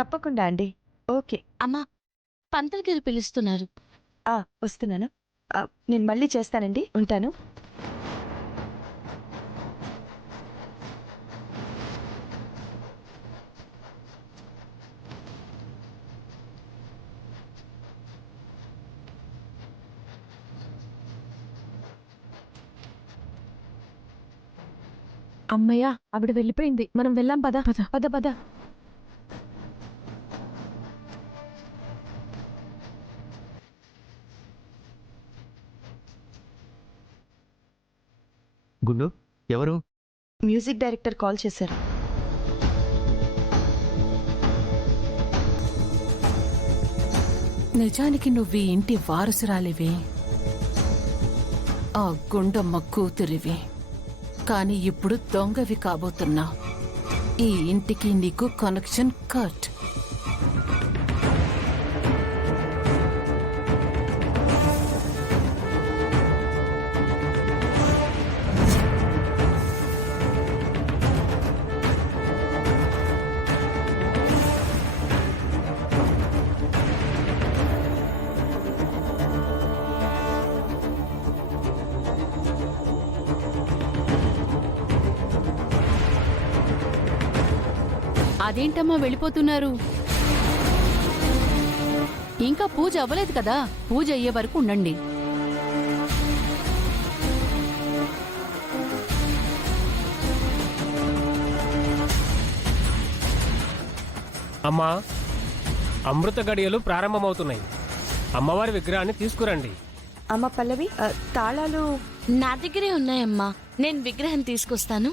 తప్పకుండా అండి. ఓకే. అమ్మా, పంతులుగారు పిలుస్తున్నారు. వస్తున్నాను. నేను మళ్ళీ చేస్తానండి. ఉంటాను. అమ్మయ్య, ఆవిడ వెళ్ళిపోయింది. మనం వెళ్ళాం. పద పద పద పద. గుండు ఎవరు? మ్యూజిక్ డైరెక్టర్ కాల్ చేశారు. నిజానికి నువ్వు ఈ ఇంటి వారసురాలివి, ఆ గుండమ్మ కూతురివి. కానీ ఇప్పుడు దొంగవి కాబోతున్నావు. ఈ ఇంటికి నీకు కనెక్షన్ కట్. అదేంటమ్మా వెళ్ళిపోతున్నారు? ఇంకా పూజ అవ్వలేదు కదా, పూజ అయ్యే వరకు ఉండండి. అమ్మా, అమృత గడియలు ప్రారంభమవుతున్నాయి. అమ్మవారి విగ్రహాన్ని తీసుకురండి. అమ్మ పల్లవి, తాళాలు నా దగ్గరే ఉన్నాయమ్మా, నేను విగ్రహం తీసుకొస్తాను.